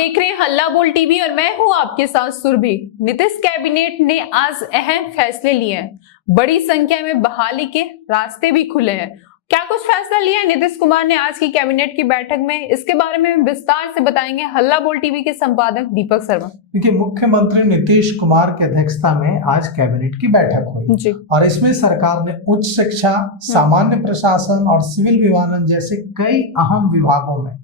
देख रहे हैं हल्ला बोल टीवी और मैं हूं आपके साथ सुरभि। नीतीश कैबिनेट ने आज अहम फैसले लिए हैं। बड़ी संख्या में बहाली के रास्ते भी खुले हैं। क्या कुछ फैसला लिया है नीतीश कुमार ने आज की कैबिनेट की बैठक में, इसके बारे में विस्तार से बताएंगे हल्ला बोल टीवी के संपादक दीपक शर्मा। देखिए, मुख्यमंत्री नीतीश कुमार की अध्यक्षता में आज कैबिनेट की बैठक हुई और इसमें सरकार ने उच्च शिक्षा, सामान्य प्रशासन और सिविल विमानन जैसे कई अहम विभागों में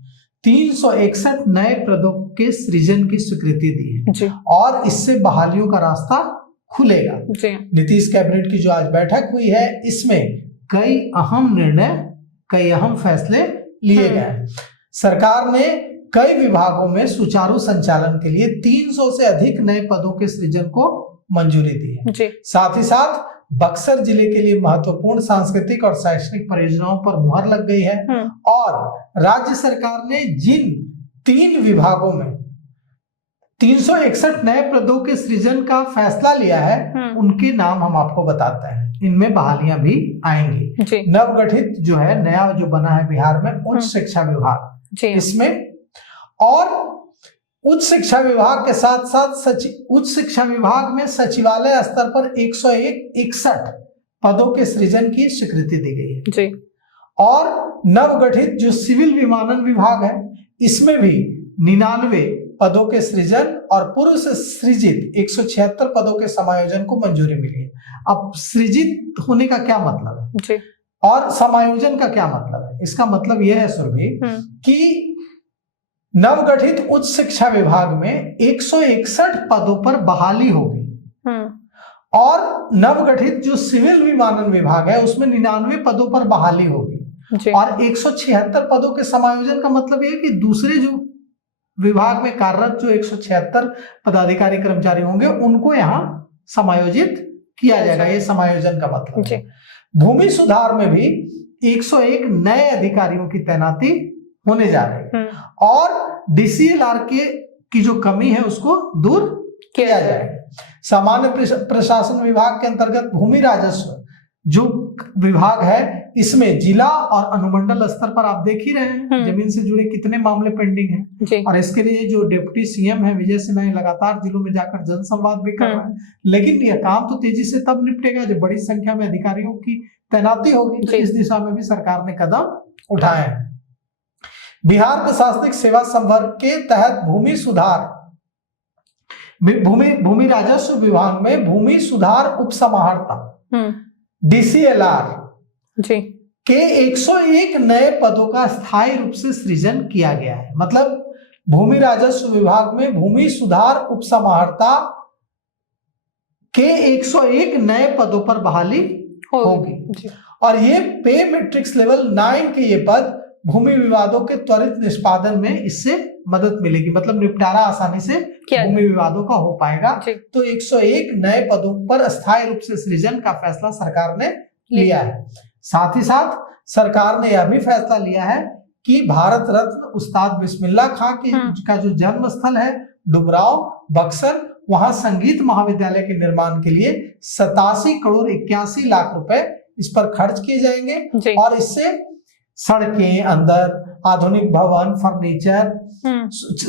361 नए पदों के सृजन की स्वीकृति दी है और इससे बहालियों का रास्ता खुलेगा। नीतीश कैबिनेट की जो आज बैठक हुई है, इसमें कई अहम निर्णय, कई अहम फैसले लिए गए। सरकार ने कई विभागों में सुचारू संचालन के लिए 300 से अधिक नए पदों के सृजन को मंजूरी दी है। साथ ही साथ बक्सर जिले के लिए महत्वपूर्ण सांस्कृतिक और शैक्षणिक परियोजनाओं पर मुहर लग गई है और राज्य सरकार ने जिन 3 विभागों में 361 नए पदों के सृजन का फैसला लिया है, उनके नाम हम आपको बताते हैं। इनमें बहालियां भी आएंगी। नवगठित जो है, नया जो बना है बिहार में उच्च शिक्षा विभाग, इसमें और उच्च शिक्षा विभाग के साथ साथ उच्च शिक्षा विभाग में सचिवालय स्तर पर 161 पदों के सृजन की स्वीकृति दी गई है। और नवगठित जो सिविल विमानन विभाग है, इसमें भी 99 पदों के सृजन और पूर्व से सृजित 176 पदों के समायोजन को मंजूरी मिली है। अब सृजित होने का क्या मतलब है और समायोजन का क्या मतलब है? इसका मतलब यह है सुरभि कि नवगठित उच्च शिक्षा विभाग में 161 पदों पर बहाली होगी और नवगठित जो सिविल विमानन विभाग है, उसमें 99 पदों पर बहाली होगी और 176 पदों के समायोजन का मतलब यह है कि दूसरे जो विभाग में कार्यरत जो 176 पदाधिकारी कर्मचारी होंगे, उनको यहाँ समायोजित किया जाएगा। ये समायोजन का मतलब है। भूमि सुधार में भी 101 नए अधिकारियों की तैनाती होने जा रही है और डीसीएलआर की जो कमी है उसको दूर किया जाएगा। सामान्य प्रशासन विभाग के अंतर्गत भूमि राजस्व जो विभाग है, इसमें जिला और अनुमंडल स्तर पर आप देख ही रहे हैं जमीन से जुड़े कितने मामले पेंडिंग हैं और इसके लिए जो डिप्टी सीएम है विजय सिन्हा लगातार जिलों में जाकर जनसंवाद भी कर रहा है। लेकिन यह काम तो तेजी से तब निपटेगा जब बड़ी संख्या में अधिकारियों की तैनाती होगी। तो इस दिशा में भी सरकार ने कदम उठाए हैं। बिहार प्रशासनिक सेवा संवर्ग के तहत भूमि राजस्व विभाग में भूमि सुधार उप समाहर्ता डीसीएलआर के 101 नए पदों का स्थायी रूप से सृजन किया गया है। मतलब भूमि राजस्व विभाग में भूमि सुधार उप समाहर्ता के 101 नए पदों पर बहाली होगी और ये पे मैट्रिक्स लेवल 9 के ये पद भूमि विवादों के त्वरित निष्पादन में इससे मदद मिलेगी। मतलब निपटारा आसानी से भूमि विवादों का हो पाएगा। तो 101 नए पदों पर अस्थायी रूप से सृजन का फैसला सरकार ने लिया है। साथ ही साथ सरकार ने यह भी फैसला लिया है कि भारत रत्न उस्ताद बिस्मिल्लाह खां का जो जन्म स्थल है डुमराव बक्सर, वहां संगीत महाविद्यालय के निर्माण के लिए 87 करोड़ 81 लाख रुपए इस पर खर्च किए जाएंगे और इससे सड़कें, अंदर आधुनिक भवन, फर्नीचर,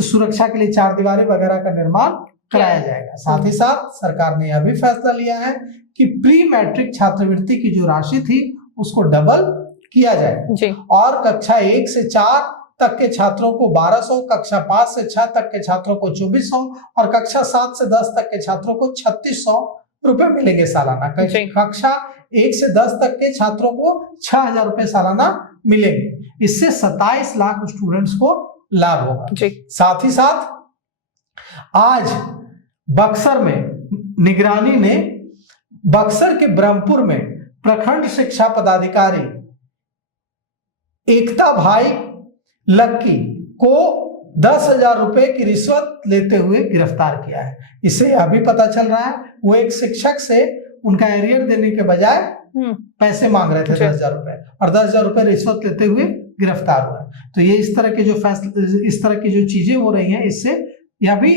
सुरक्षा के लिए 4 दीवारें वगैरह का निर्माण कराया जाएगा। साथ ही साथ सरकार ने यह भी फैसला लिया है कि प्री मैट्रिक छात्रवृत्ति की जो राशि थी उसको डबल किया जाए और कक्षा 1 से 4 तक के छात्रों को 1200, कक्षा 5 से 6 तक के छात्रों को 2400 और कक्षा 7 से 10 तक के छात्रों को 3600 रुपए मिलेंगे सालाना। कक्षा 1 से 10 तक के छात्रों को 6000 रुपए सालाना मिलेंगे। इससे 27 लाख स्टूडेंट्स को लाभ होगा। साथ ही साथ आज बक्सर में निगरानी ने बक्सर के ब्रह्मपुर में प्रखंड शिक्षा पदाधिकारी एकता भाई लक्की को 10,000 रुपए की रिश्वत लेते हुए गिरफ्तार किया है। इससे यह भी पता चल रहा है वो एक शिक्षक से उनका एरियर देने के बजाय पैसे मांग रहे थे 10,000 रुपए और 10,000 रुपए रिश्वत लेते हुए गिरफ्तार हुआ। तो ये इस तरह के जो फैसले, इस तरह की जो चीजें हो रही हैं, इससे यह भी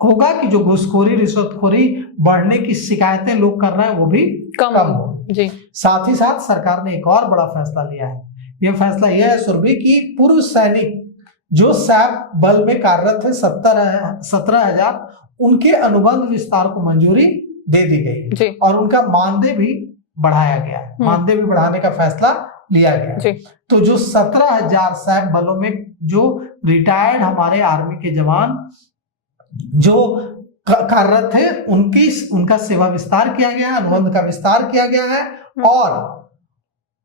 होगा कि जो घूसखोरी, रिश्वतखोरी बढ़ने की शिकायतें लोग कर रहे हैं वो भी कम हो। साथ ही साथ सरकार ने एक और बड़ा फैसला लिया है। यह फैसला यह है सुरभि की पूर्व सैनिक जो सैप बल में कार्यरत है 17,000, उनके अनुबंध विस्तार को मंजूरी दे दी गई और उनका मानदेय भी बढ़ाया गया है। मानदेय भी बढ़ाने का फैसला लिया गया। तो जो 17,000 सैप बलों में जो रिटायर्ड हमारे आर्मी के जवान जो कार्यरत थे उनका सेवा विस्तार किया गया है, अनुबंध का विस्तार किया गया है और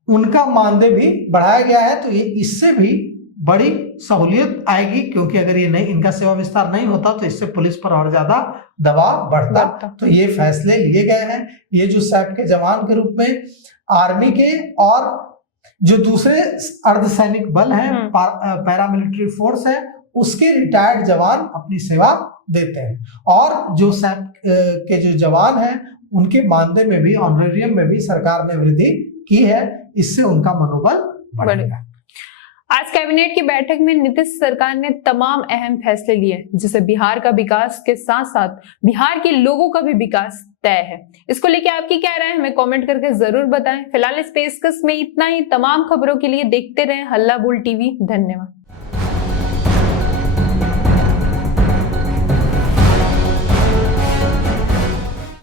उनका मानदेय भी बढ़ाया गया है। तो ये इससे भी बड़ी सहूलियत आएगी, क्योंकि अगर ये नहीं, इनका सेवा विस्तार नहीं होता तो इससे पुलिस पर और ज्यादा दबाव बढ़ता। तो ये फैसले लिए गए हैं। ये जो सैप के जवान के रूप में आर्मी के और जो दूसरे अर्धसैनिक बल हैं, पैरामिलिट्री फोर्स है, उसके रिटायर्ड जवान अपनी सेवा देते हैं। और जो सैप के जो जवान हैं उनके मानदेय में भी, ऑनरेरियम में भी सरकार ने वृद्धि की है। इससे उनका मनोबल बढ़ेगा। आज कैबिनेट की बैठक में नीतीश सरकार ने तमाम अहम फैसले लिए, जिससे बिहार का विकास के साथ साथ बिहार के लोगों का भी विकास तय है। इसको लेके आपकी क्या राय है, हमें कमेंट करके जरूर बताएं। फिलहाल इस पेशकश में इतना ही। तमाम खबरों के लिए देखते रहें हल्ला बोल टीवी। धन्यवाद।